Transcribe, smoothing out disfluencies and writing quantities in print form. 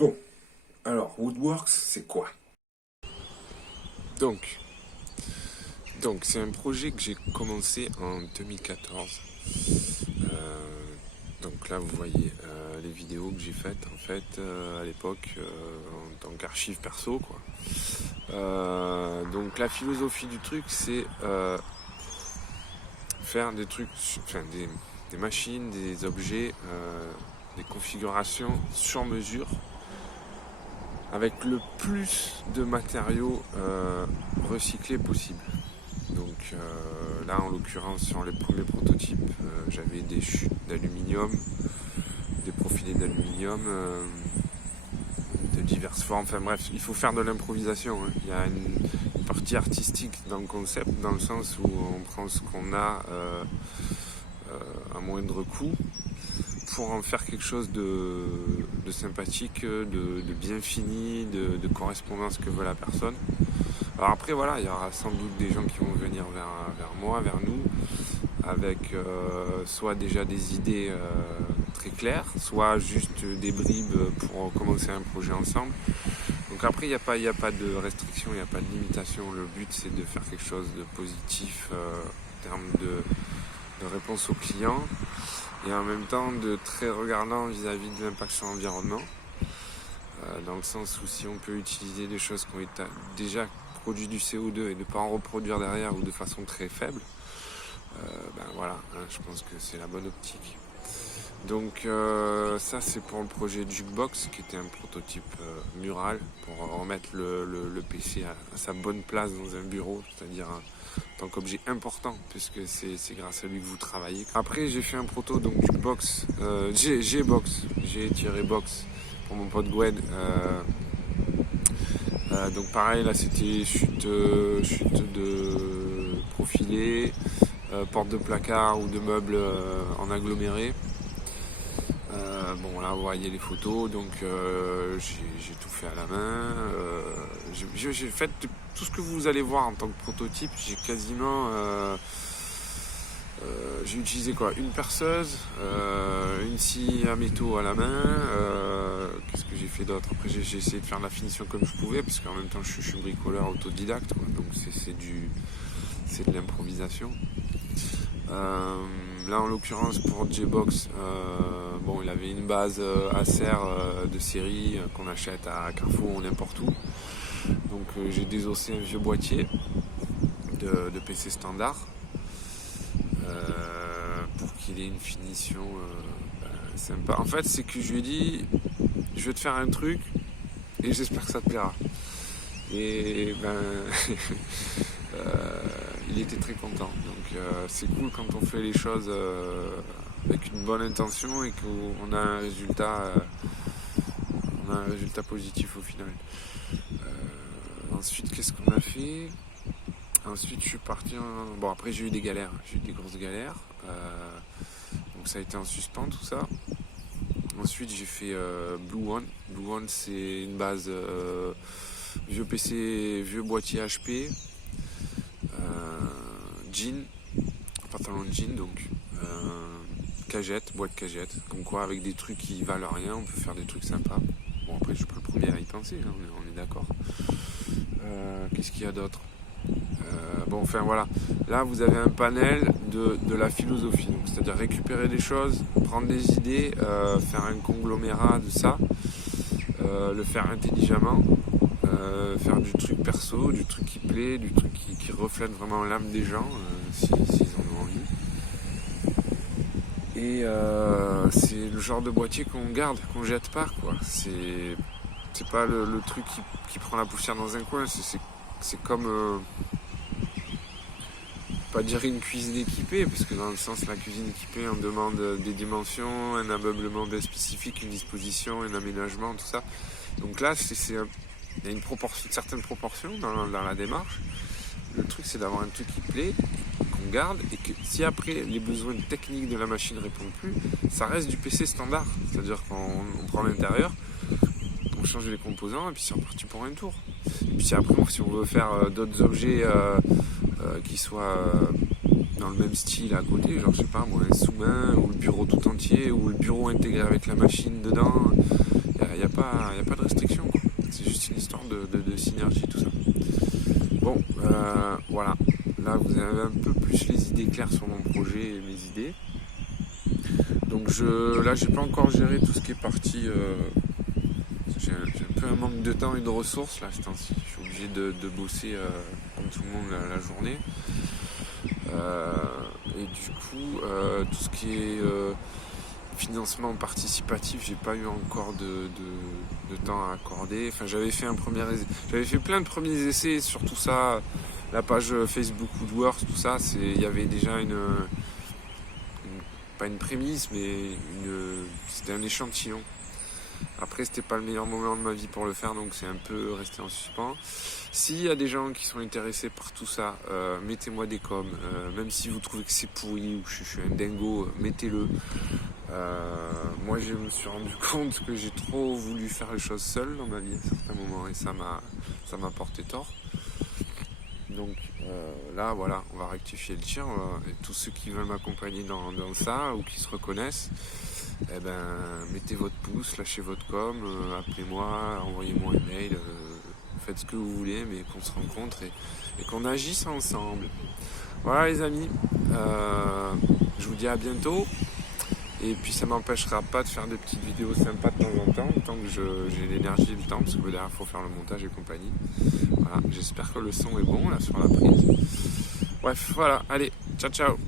Bon, alors Woodworks, c'est quoi? Donc, c'est un projet que j'ai commencé en 2014. Donc là, vous voyez les vidéos que j'ai faites en fait à l'époque en tant qu'archive perso, quoi. Donc la philosophie du truc, c'est faire des trucs, enfin des machines, des objets, des configurations sur mesure, avec le plus de matériaux recyclés possible. Donc là, en l'occurrence, sur les premiers prototypes, j'avais des chutes d'aluminium, des profilés d'aluminium de diverses formes. Enfin bref, il faut faire de l'improvisation, hein. Il y a une partie artistique dans le concept, dans le sens où on prend ce qu'on a à moindre coût pour en faire quelque chose de sympathique, de bien fini, de correspondant à ce que veut la personne. Alors après voilà, il y aura sans doute des gens qui vont venir vers moi, vers nous, avec soit déjà des idées très claires, soit juste des bribes pour commencer un projet ensemble. Donc après il n'y a pas de restriction, il n'y a pas de limitation. Le but c'est de faire quelque chose de positif en termes de réponse aux clients et en même temps de très regardant vis-à-vis de l'impact sur l'environnement. Dans le sens où si on peut utiliser des choses qui ont été déjà produit du CO2 et ne pas en reproduire derrière ou de façon très faible, ben voilà, hein, je pense que c'est la bonne optique. Donc ça c'est pour le projet Jukebox qui était un prototype mural pour remettre le PC à sa bonne place dans un bureau, c'est-à-dire en tant qu'objet important puisque c'est grâce à lui que vous travaillez. Après j'ai fait un proto donc Jukebox, G-Box, G-Box pour mon pote Gwen. Donc pareil là c'était chute de profilé, porte de placard ou de meubles en aggloméré. Bon là vous voyez les photos, donc j'ai tout fait à la main. J'ai fait tout ce que vous allez voir en tant que prototype. J'ai quasiment j'ai utilisé quoi, une perceuse, une scie à métaux à la main. Qu'est-ce que j'ai fait d'autre? Après j'ai essayé de faire la finition comme je pouvais, parce qu'en même temps je suis bricoleur autodidacte, quoi. Donc c'est de l'improvisation. Là en l'occurrence pour J-Box, bon il avait une base Acer de série qu'on achète à Carrefour ou n'importe où. Donc j'ai désossé un vieux boîtier de PC standard pour qu'il ait une finition sympa. En fait c'est que je lui ai dit je vais te faire un truc et j'espère que ça te plaira. Et il était très content. Donc c'est cool quand on fait les choses avec une bonne intention et qu'on a un résultat positif au final. Ensuite qu'est-ce qu'on a fait? Ensuite je suis parti bon après j'ai eu des galères, j'ai eu des grosses galères. Donc ça a été en suspens tout ça. Ensuite j'ai fait Blue One. Blue One c'est une base vieux PC, vieux boîtier HP, jean, pantalon de jean, donc cagette, boîte cagette, comme quoi avec des trucs qui valent rien, on peut faire des trucs sympas. Bon après je suis pas le premier à y penser, hein, on est d'accord. Qu'est-ce qu'il y a d'autre? Bon enfin voilà, là vous avez un panel de la philosophie, donc c'est-à-dire récupérer des choses, prendre des idées, faire un conglomérat de ça, le faire intelligemment, faire du truc perso, du truc qui plaît, du truc qui reflète vraiment l'âme des gens, s'ils en ont envie. Et c'est le genre de boîtier qu'on garde, qu'on jette pas, quoi. C'est pas le truc qui prend la poussière dans un coin, c'est comme pas dire une cuisine équipée, parce que dans le sens la cuisine équipée on demande des dimensions, un ameublement bien spécifique, une disposition, un aménagement, tout ça. Donc là il y a une certaine proportion dans la démarche. Le truc c'est d'avoir un truc qui plaît, qu'on garde, et que si après les besoins techniques de la machine ne répondent plus, ça reste du PC standard. C'est-à-dire qu'on prend l'intérieur, on change les composants et puis c'est reparti pour un tour. Et puis après si on veut faire d'autres objets qui soient dans le même style à côté, genre je sais pas moi, un sous-main ou le bureau tout entier ou le bureau intégré avec la machine dedans, il n'y a pas de restriction, quoi. C'est juste une histoire de synergie, tout ça. Bon, voilà. Là, vous avez un peu plus les idées claires sur mon projet et mes idées. Donc là, j'ai pas encore géré tout ce qui est parti. J'ai un peu un manque de temps et de ressources là, ce temps-ci. Je suis obligé de bosser comme tout le monde la journée. Et du coup, tout ce qui est financement participatif, j'ai pas eu encore de temps à accorder. Enfin, j'avais fait plein de premiers essais sur tout ça. La page Facebook Woodworks, tout ça, il y avait déjà pas une prémisse, mais c'était un échantillon. Après, c'était pas le meilleur moment de ma vie pour le faire, donc c'est un peu resté en suspens. S'il y a des gens qui sont intéressés par tout ça, mettez-moi des coms. Même si vous trouvez que c'est pourri ou que je suis un dingo, mettez-le. Moi, je me suis rendu compte que j'ai trop voulu faire les choses seul dans ma vie à certains moments, et ça m'a porté tort. Donc là, voilà, on va rectifier le tir. Et tous ceux qui veulent m'accompagner dans ça ou qui se reconnaissent, mettez votre pouce, lâchez votre com, appelez-moi, envoyez-moi un mail, faites ce que vous voulez, mais qu'on se rencontre et qu'on agisse ensemble. Voilà les amis, je vous dis à bientôt. Et puis ça m'empêchera pas de faire des petites vidéos sympas de temps en temps, tant que j'ai l'énergie et le temps, parce que derrière il faut faire le montage et compagnie. Voilà, j'espère que le son est bon là sur la prise. Bref, voilà, allez, ciao ciao.